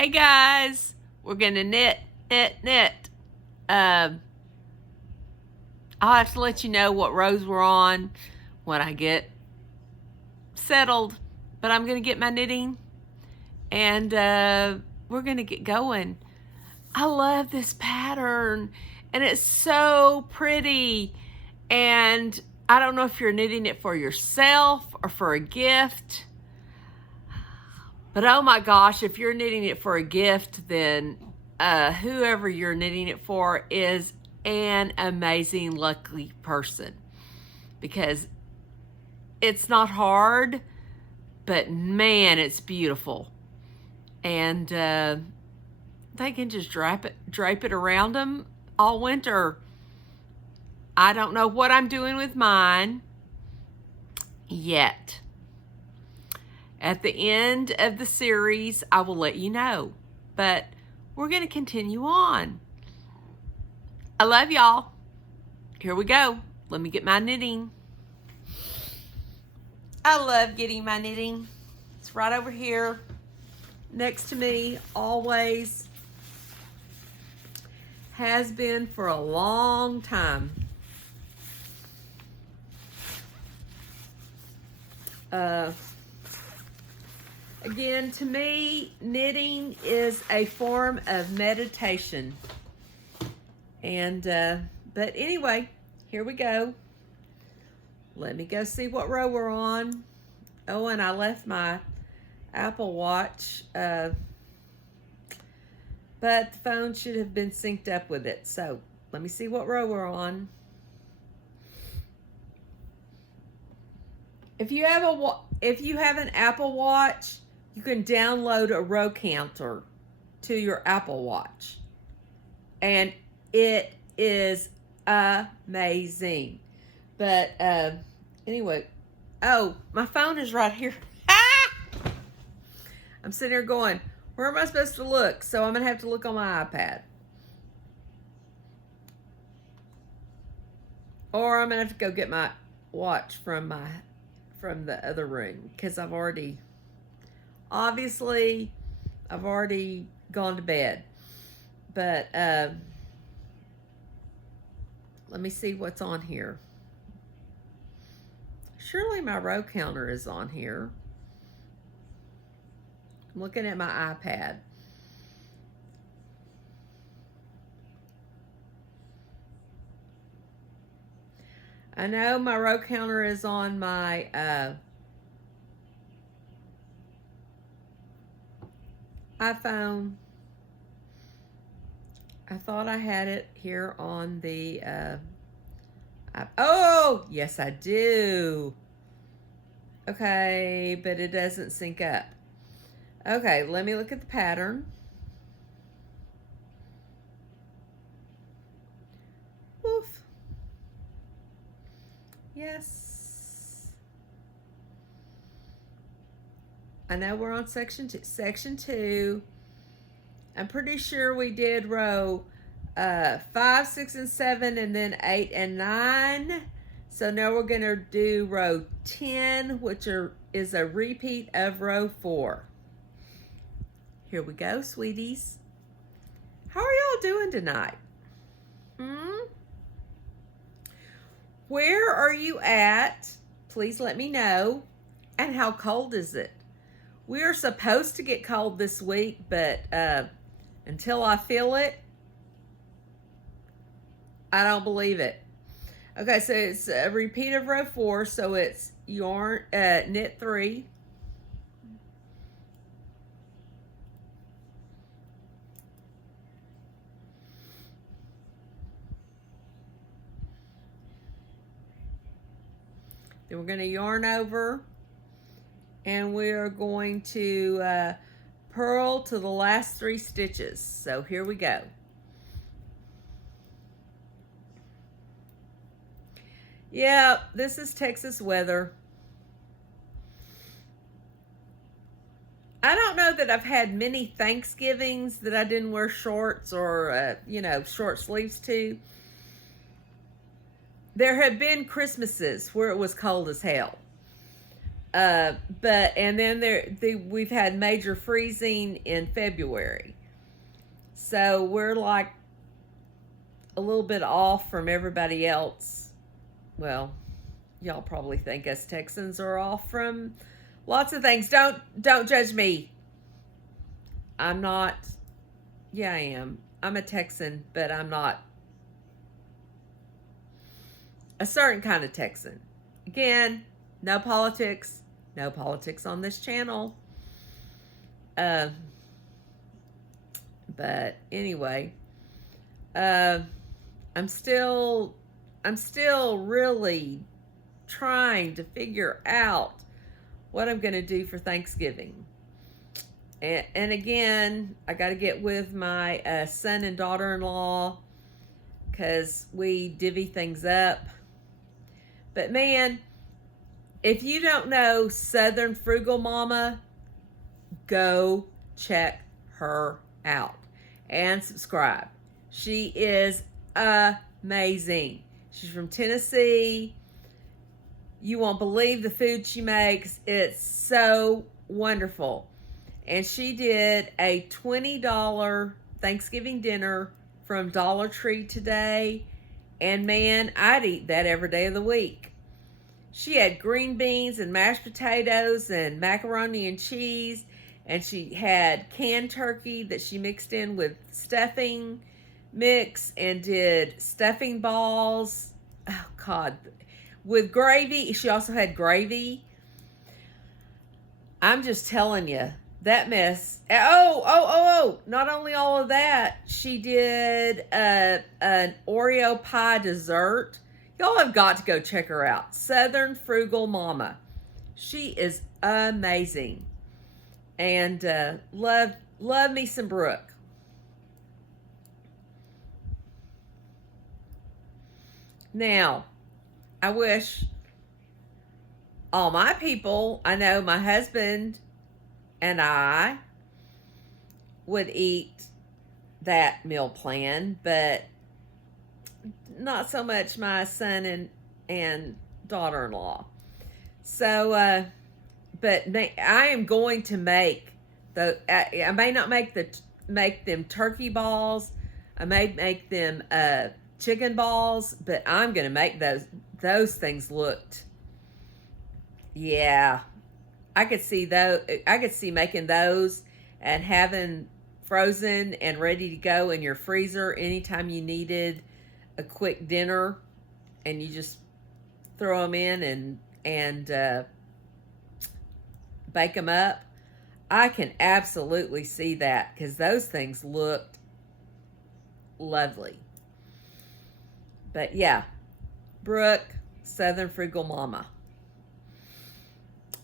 Hey guys, we're gonna knit. I'll have to let you know what rows we're on when I get settled, but I'm gonna get my knitting and we're gonna get going. I love this pattern and it's so pretty, and I don't know if you're knitting it for yourself or for a gift. But oh my gosh, if you're knitting it for a gift, then whoever you're knitting it for is an amazing, lucky person, because it's not hard, but man, it's beautiful. And they can just drape it around them all winter. I don't know what I'm doing with mine yet. At the end of the series, I will let you know, but we're going to continue on. I love y'all. Here we go. Let me get my knitting. I love getting my knitting. It's right over here next to me, always. Has been for a long time. Again, to me, knitting is a form of meditation. And, but anyway, here we go. Let me go see what row we're on. Oh, and I left my Apple Watch, but the phone should have been synced up with it. So let me see what row we're on. If you have an Apple Watch, you can download a row counter to your Apple Watch, and it is amazing. But anyway, oh, my phone is right here. I'm sitting here going, where am I supposed to look? So I'm gonna have to look on my iPad, or I'm gonna have to go get my watch from the other room, because I've already gone to bed. But let me see what's on here. Surely my row counter is on here. I'm looking at my iPad. I know my row counter is on my iPhone. I thought I had it here on the oh, yes I do. Okay, but it doesn't sync up. Okay, let me look at the pattern. Oof. Yes. I know we're on section 2. Section 2. I'm pretty sure we did row 5, 6, and 7, and then 8 and 9. So now we're going to do row 10, which is a repeat of row 4. Here we go, sweeties. How are y'all doing tonight? Where are you at? Please let me know. And how cold is it? We are supposed to get cold this week, but until I feel it, I don't believe it. Okay, so it's a repeat of row 4, so it's yarn, knit 3. Then we're going to yarn over, and we are going to purl to the last 3 stitches. So here we go. Yeah, this is Texas weather. I don't know that I've had many Thanksgivings that I didn't wear shorts or, short sleeves to. There have been Christmases where it was cold as hell. But and then we've had major freezing in February, so we're like a little bit off from everybody else. Well, y'all probably think us Texans are off from lots of things. Don't judge me. I'm not. Yeah, I am. I'm a Texan, but I'm not a certain kind of Texan. Again, no politics. No politics on this channel. But anyway, I'm still really trying to figure out what I'm going to do for Thanksgiving. And again, I got to get with my son and daughter-in-law because we divvy things up. But man, if you don't know Southern Frugal Mama, go check her out and subscribe. She is amazing. She's from Tennessee. You won't believe the food she makes. It's so wonderful. And she did a $20 Thanksgiving dinner from Dollar Tree today. And man, I'd eat that every day of the week. She had green beans and mashed potatoes and macaroni and cheese. And she had canned turkey that she mixed in with stuffing mix and did stuffing balls. Oh, God. With gravy. She also had gravy. I'm just telling you, that mess. Oh. Not only all of that, she did an Oreo pie dessert. Y'all have got to go check her out. Southern Frugal Mama. She is amazing. And love me some Brooke. Now, I wish all my people, I know my husband and I would eat that meal plan, but not so much my son and daughter-in-law. So, but I am going to make I may not make them turkey balls. I may make them chicken balls, but I'm going to make those things looked. Yeah, I could see making those and having frozen and ready to go in your freezer anytime you needed a quick dinner, and you just throw them in and bake them up. I can absolutely see that because those things looked lovely. But yeah, Brooke, Southern Frugal Mama.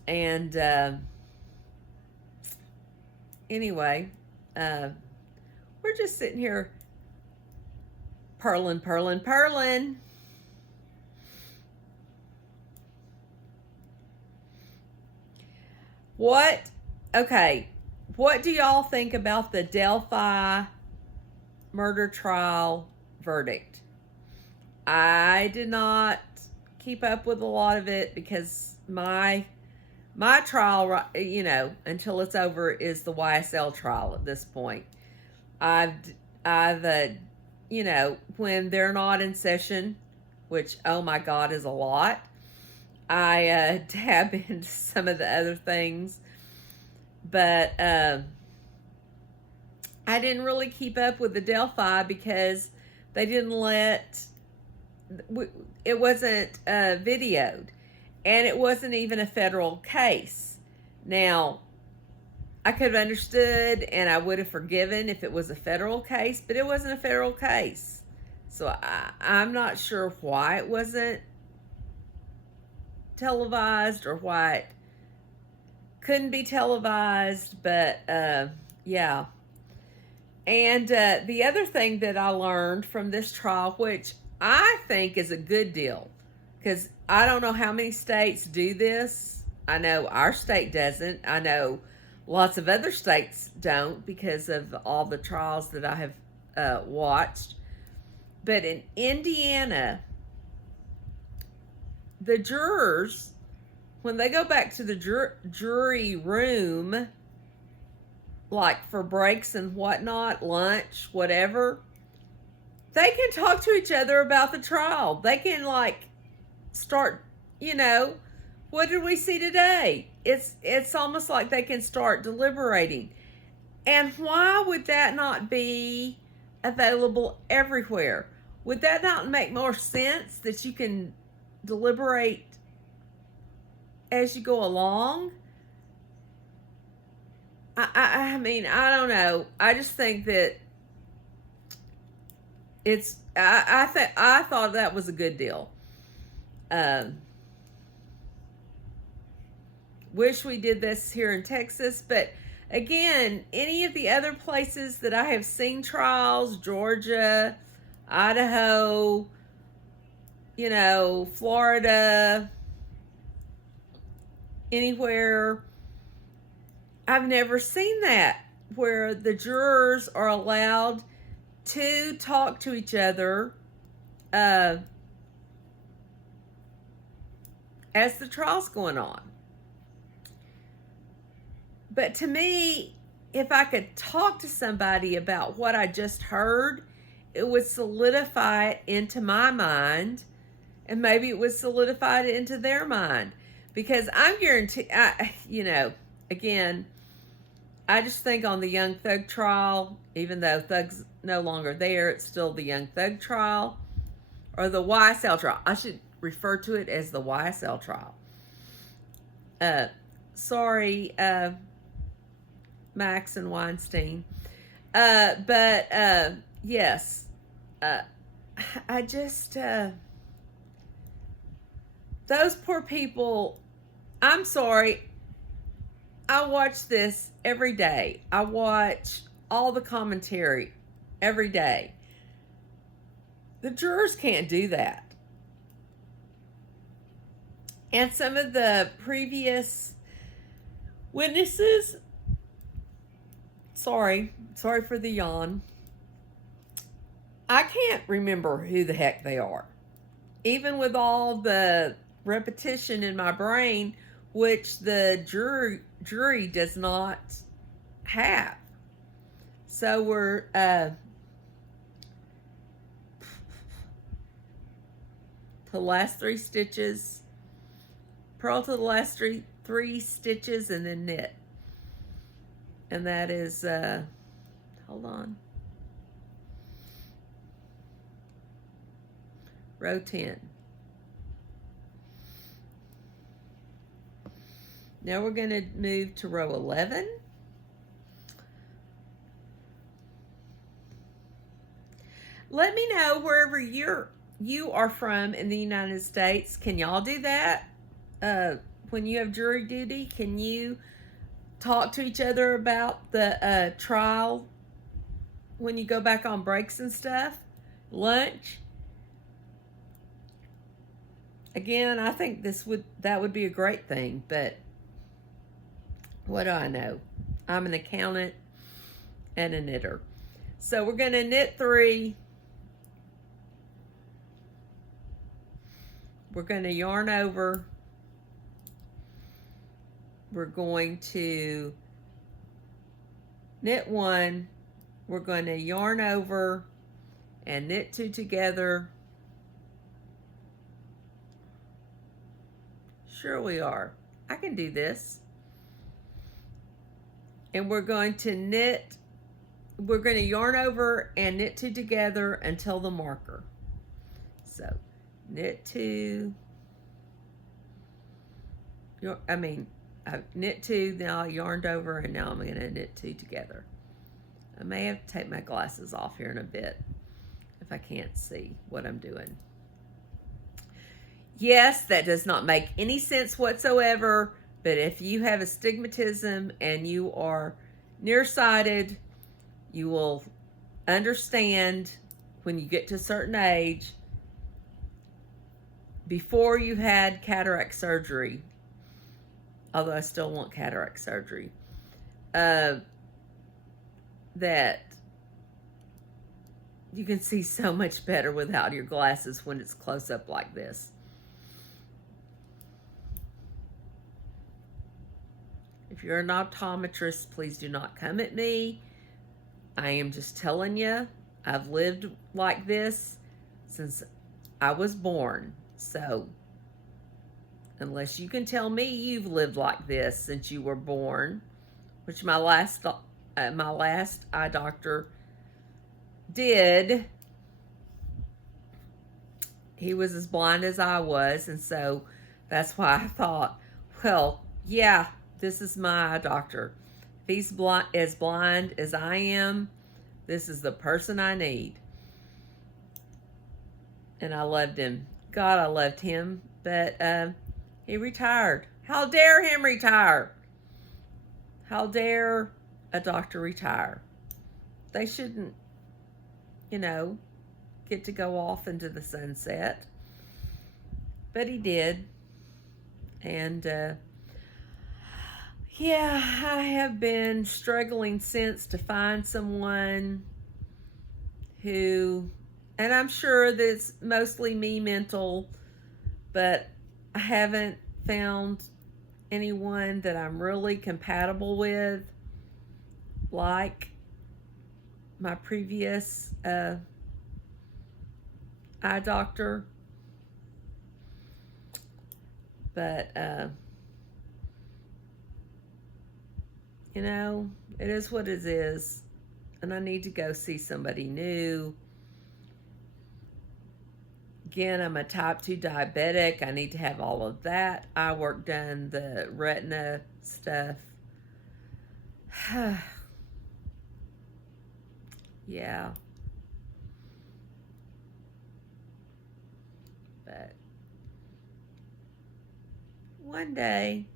And anyway, we're just sitting here purling. What do y'all think about the Delphi murder trial verdict? I did not keep up with a lot of it because my trial, until it's over, is the YSL trial at this point. I've when they're not in session, which, oh my God, is a lot, I dab into some of the other things. But I didn't really keep up with the Delphi because they didn't it wasn't videoed. And it wasn't even a federal case. Now, I could have understood and I would have forgiven if it was a federal case, but it wasn't a federal case. So I'm not sure why it wasn't televised or why it couldn't be televised, but yeah. And the other thing that I learned from this trial, which I think is a good deal, because I don't know how many states do this. I know our state doesn't. I know lots of other states don't because of all the trials that I have watched. But in Indiana, the jurors when they go back to the jury room, like for breaks and whatnot, lunch, whatever, they can talk to each other about the trial. They can like start, what did we see today? It's almost like they can start deliberating. And why would that not be available everywhere? Would that not make more sense that you can deliberate as you go along? I mean, I don't know. I just think that it's. I thought that was a good deal. Wish we did this here in Texas, but again, any of the other places that I have seen trials, Georgia, Idaho, Florida, anywhere, I've never seen that where the jurors are allowed to talk to each other as the trial's going on. But to me, if I could talk to somebody about what I just heard, it would solidify it into my mind, and maybe it would solidify it into their mind. Because I'm guaranteed, again, I just think on the Young Thug trial, even though Thug's no longer there, it's still the Young Thug trial, or the YSL trial. I should refer to it as the YSL trial. Sorry, Max and Weinstein. But yes, I just, those poor people, I'm sorry. I watch this every day. I watch all the commentary every day. The jurors can't do that. And some of the previous witnesses, sorry for the yawn, I can't remember who the heck they are. Even with all the repetition in my brain, which the jury does not have. So we're to the last 3 stitches, purl to the last three stitches, and then knit. And that is, hold on, row 10. Now we're going to move to row 11. Let me know wherever you are from in the United States. Can y'all do that? When you have jury duty, can you talk to each other about the trial when you go back on breaks and stuff? Lunch? Again, I think that would be a great thing, but what do I know? I'm an accountant and a knitter. So we're going to knit 3. We're going to yarn over. We're going to knit 1. We're going to yarn over and knit 2 together. Sure we are. I can do this. And we're going to yarn over and knit 2 together until the marker. So knit 2, I've knit 2, now I yarned over, and now I'm going to knit 2 together. I may have to take my glasses off here in a bit if I can't see what I'm doing. Yes, that does not make any sense whatsoever, but if you have astigmatism and you are nearsighted, you will understand when you get to a certain age. Before you had cataract surgery, although I still want cataract surgery, that you can see so much better without your glasses when it's close up like this. If you're an optometrist, please do not come at me. I am just telling you, I've lived like this since I was born. So, unless you can tell me you've lived like this since you were born, which my last eye doctor did, he was as blind as I was, and so that's why I thought, well, yeah, this is my eye doctor. If he's as blind as I am, this is the person I need. And I loved him. God, I loved him, but he retired. How dare him retire? How dare a doctor retire? They shouldn't, get to go off into the sunset. But he did. And yeah, I have been struggling since to find someone who, and I'm sure that's mostly me mental, but I haven't found anyone that I'm really compatible with, like my previous eye doctor. But it is what it is, and I need to go see somebody new. Again, I'm a type 2 diabetic. I need to have all of that eye work done, the retina stuff. Yeah. But one day,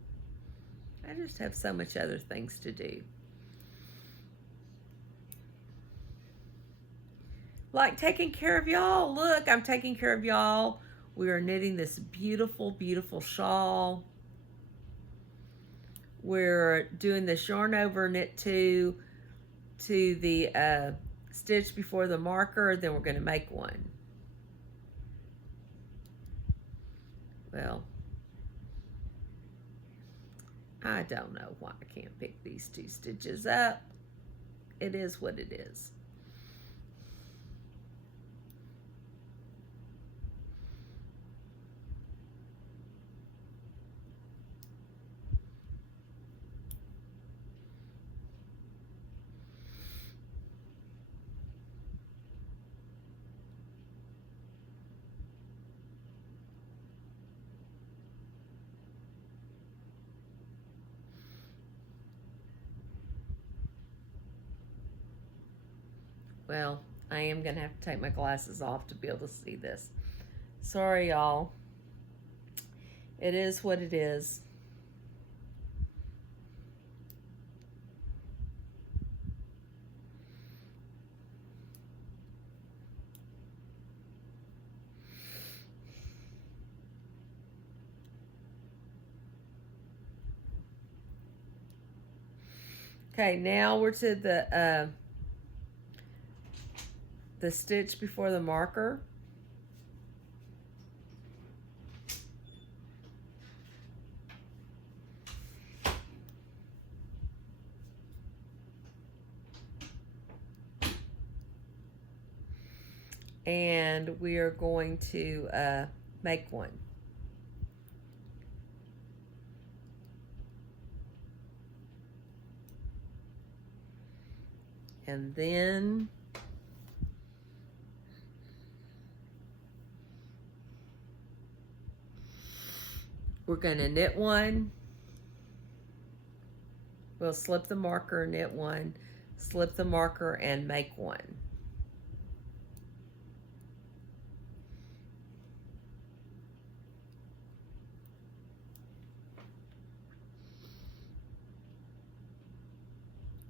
I just have so much other things to do. Like taking care of y'all. Look, I'm taking care of y'all. We are knitting this beautiful, beautiful shawl. We're doing this yarn over knit to the stitch before the marker. Then we're going to make one. Well, I don't know why I can't pick these 2 stitches up. It is what it is. Well, I am going to have to take my glasses off to be able to see this. Sorry, y'all. It is what it is. Okay, now we're to the stitch before the marker. And we are going to make one. And then we're going to knit one. We'll slip the marker, knit one, slip the marker, and make one.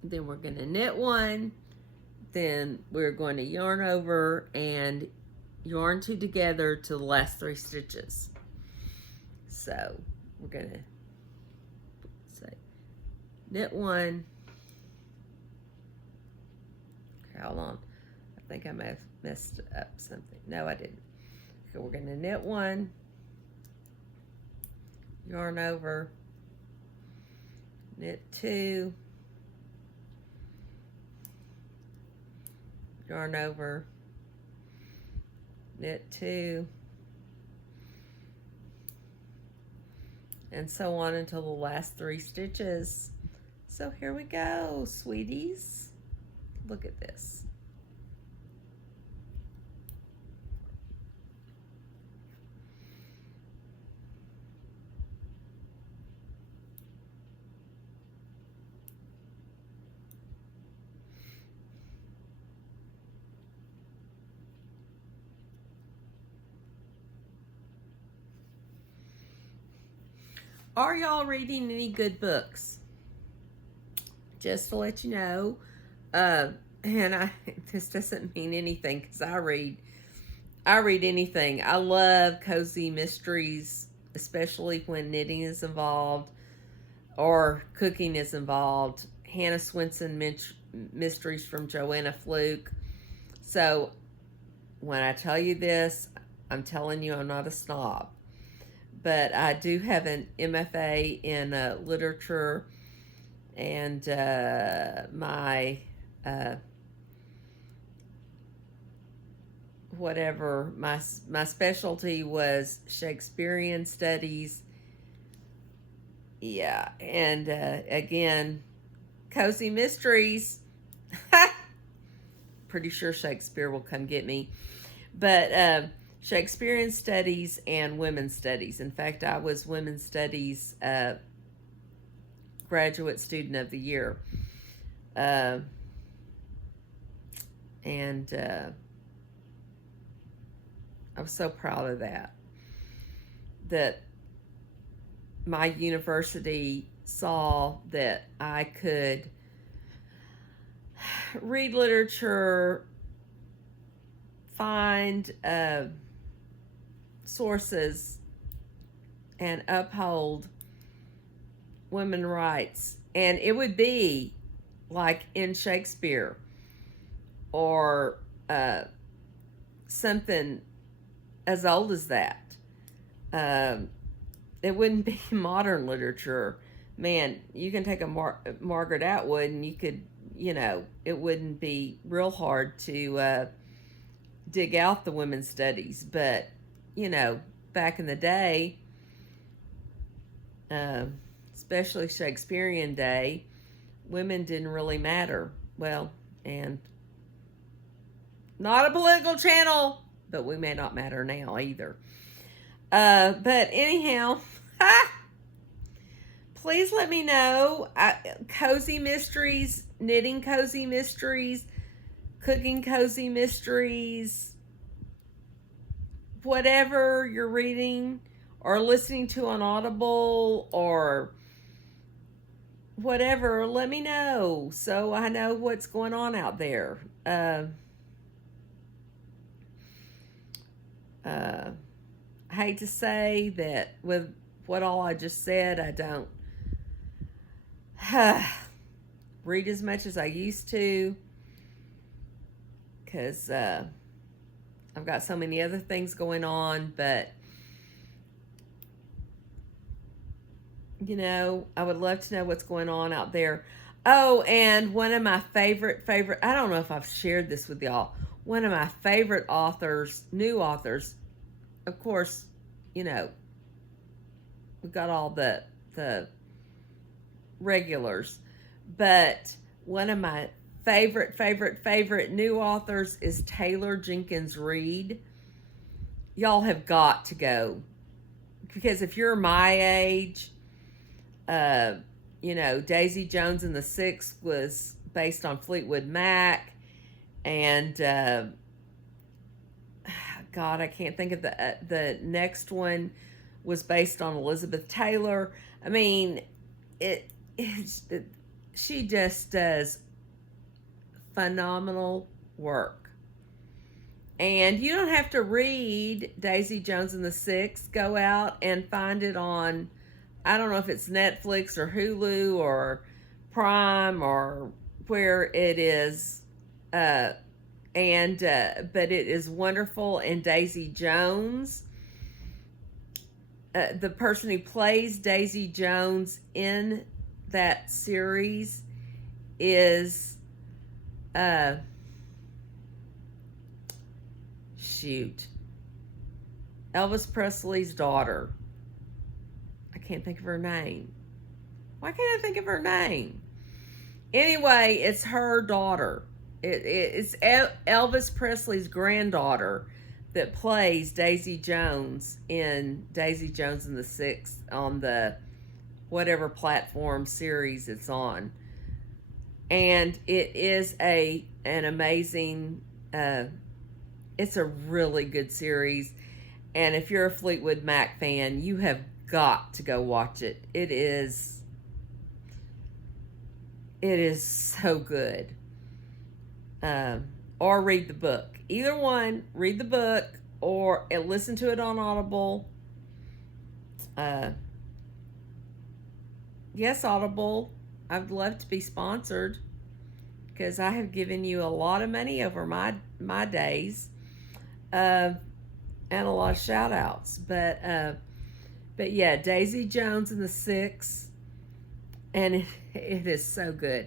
Then we're going to knit one. Then we're going to yarn over and yarn 2 together to the last 3 stitches. So we're going to say knit one. Okay, hold on. I think I may have messed up something. No, I didn't. Okay, we're going to knit one, yarn over, knit 2, yarn over, knit 2, and so on until the last 3 stitches. So here we go, sweeties. Look at this. Are y'all reading any good books? Just to let you know, and this doesn't mean anything because I read anything. I love cozy mysteries, especially when knitting is involved or cooking is involved. Hannah Swenson mysteries from Joanna Fluke. So when I tell you this, I'm telling you I'm not a snob. But I do have an MFA in literature, and my my specialty was Shakespearean studies. Yeah, and again, cozy mysteries. Pretty sure Shakespeare will come get me, but Shakespearean studies and women's studies. In fact, I was women's studies graduate student of the year. And I was so proud of that my university saw that I could read literature, find sources, and uphold women's rights. And it would be like in Shakespeare or something as old as that. It wouldn't be modern literature. Man, you can take a Margaret Atwood and you could, it wouldn't be real hard to dig out the women's studies. But, back in the day, especially Shakespearean day, women didn't really matter. Well, and not a political channel, but we may not matter now either. But anyhow, please let me know. Cozy mysteries, knitting cozy mysteries, cooking cozy mysteries, whatever you're reading or listening to on Audible or whatever, let me know so I know what's going on out there. I hate to say that with what all I just said, I don't read as much as I used to because I've got so many other things going on, but I would love to know what's going on out there. Oh, and one of my favorite, I don't know if I've shared this with y'all, one of my favorite authors, new authors, of course, we've got all the regulars, but one of my favorite new authors is Taylor Jenkins Reid. Y'all have got to go, because if you're my age, Daisy Jones and the Six was based on Fleetwood Mac, and God, I can't think of the next one was based on Elizabeth Taylor. I mean, she just does phenomenal work. And you don't have to read Daisy Jones and the Six. Go out and find it on, I don't know if it's Netflix or Hulu or Prime or where it is. But it is wonderful. And Daisy Jones, the person who plays Daisy Jones in that series is shoot, Elvis Presley's daughter. I can't think of her name. Why can't I think of her name? Anyway, it's her daughter. It's Elvis Presley's granddaughter that plays Daisy Jones in Daisy Jones and the Six on the whatever platform series it's on. And it is an amazing, it's a really good series. And if you're a Fleetwood Mac fan, you have got to go watch it. It is so good. Or read the book. Either one, read the book or listen to it on Audible. Yes, Audible, I'd love to be sponsored because I have given you a lot of money over my days, and a lot of shout outs. But yeah, Daisy Jones and the Six, and it is so good.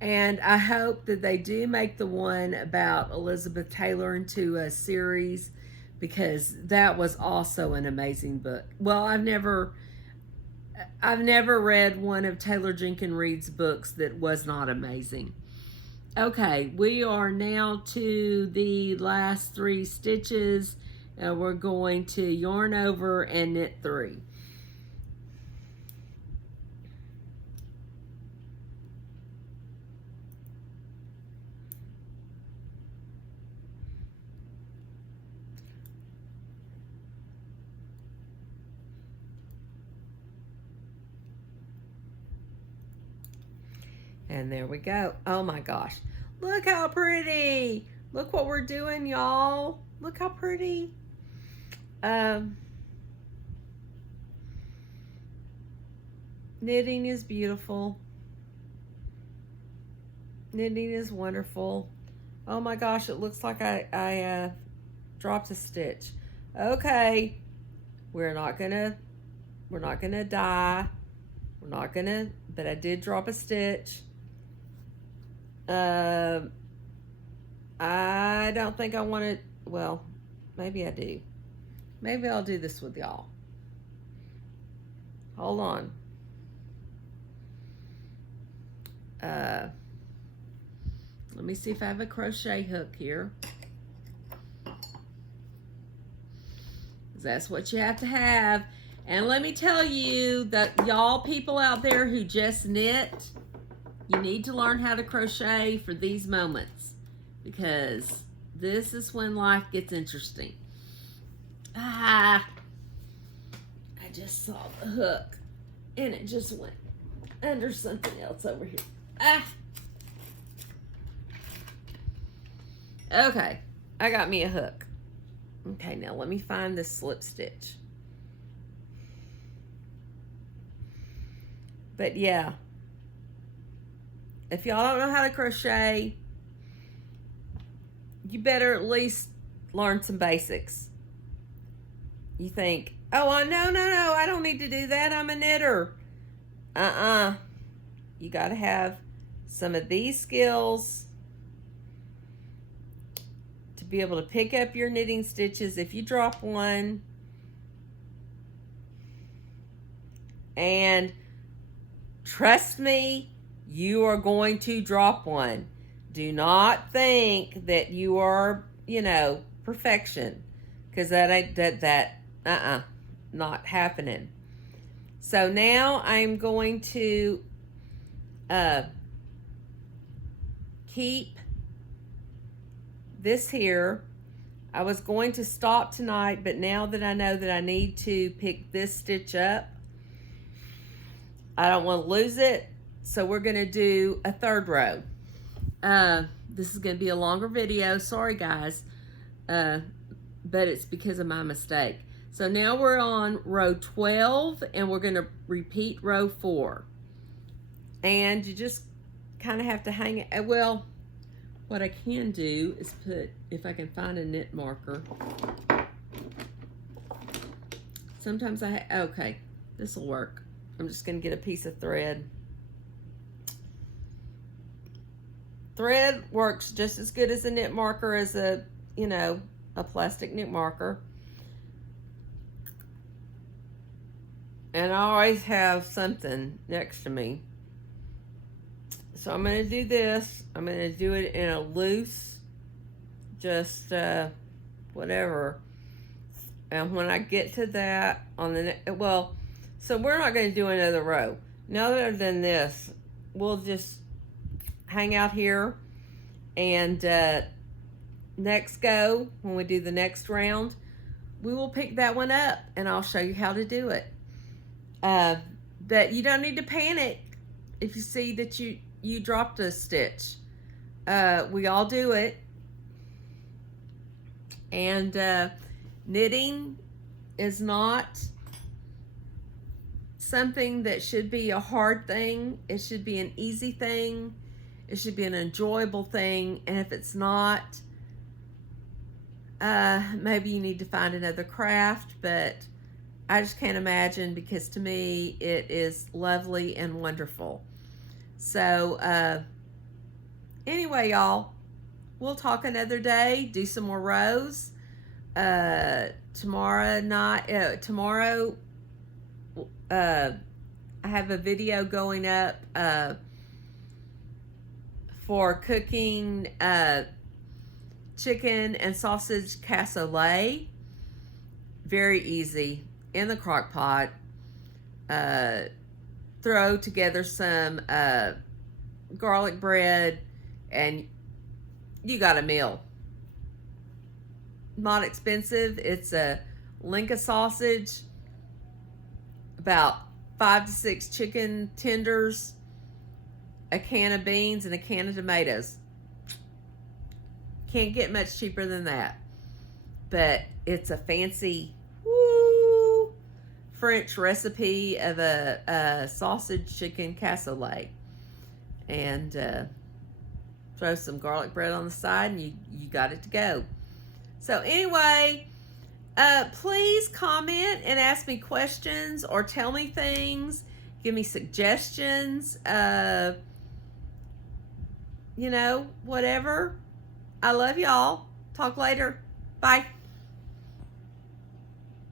And I hope that they do make the one about Elizabeth Taylor into a series, because that was also an amazing book. Well, I've never read one of Taylor Jenkins Reid's books that was not amazing. Okay, we are now to the last 3 stitches. We're going to yarn over and knit 3. And there we go. Oh my gosh. Look how pretty. Look what we're doing, y'all. Look how pretty. Knitting is beautiful. Knitting is wonderful. Oh my gosh, it looks like I dropped a stitch. Okay. We're not gonna die. We're not gonna, but I did drop a stitch. I don't think I want to, well, maybe I do. Maybe I'll do this with y'all. Hold on. Let me see if I have a crochet hook here. That's what you have to have. And let me tell you that y'all people out there who just knit, you need to learn how to crochet for these moments, because this is when life gets interesting. I just saw the hook and it just went under something else over here. Okay, I got me a hook. Okay, now let me find this slip stitch. But yeah, if y'all don't know how to crochet, you better at least learn some basics. You think, oh, no, I don't need to do that. I'm a knitter. You got to have some of these skills to be able to pick up your knitting stitches if you drop one. And trust me, you are going to drop one. Do not think that you are, perfection, because not happening. So now I'm going to keep this here. I was going to stop tonight, but now that I know that I need to pick this stitch up, I don't want to lose it. So we're going to do a 3rd row. This is going to be a longer video. Sorry, guys. But it's because of my mistake. So now we're on row 12, and we're going to repeat row 4. And you just kind of have to hang it. Well, what I can do is put, if I can find a knit marker. Sometimes okay, this will work. I'm just going to get a piece of thread. thread works just as good as a knit marker as a, you know, a plastic knit marker. And I always have something next to me. So I'm going to do this. I'm going to do it in a loose, just whatever. And when I get to that on the, well, so we're not going to do another row. Now other than this, we'll just hang out here, and next go, when we do the next round, we will pick that one up and I'll show you how to do it. But you don't need to panic if you see that you dropped a stitch. We all do it. And knitting is not something that should be a hard thing. It should be an easy thing. It should be an enjoyable thing. And if it's not, maybe you need to find another craft, but I just can't imagine, because to me it is lovely and wonderful. So anyway, y'all, we'll talk another day, do some more rows. Tomorrow I have a video going up for cooking chicken and sausage cassoulet. Very easy, in the crock pot. Throw together some garlic bread and you got a meal. Not expensive. It's a Linka sausage, about 5 to 6 chicken tenders, a can of beans, and a can of tomatoes. Can't get much cheaper than that. But it's a fancy French recipe of a sausage chicken cassoulet. And throw some garlic bread on the side and you got it to go. So anyway, please comment and ask me questions or tell me things. Give me suggestions. You know, whatever. I love y'all. Talk later. Bye.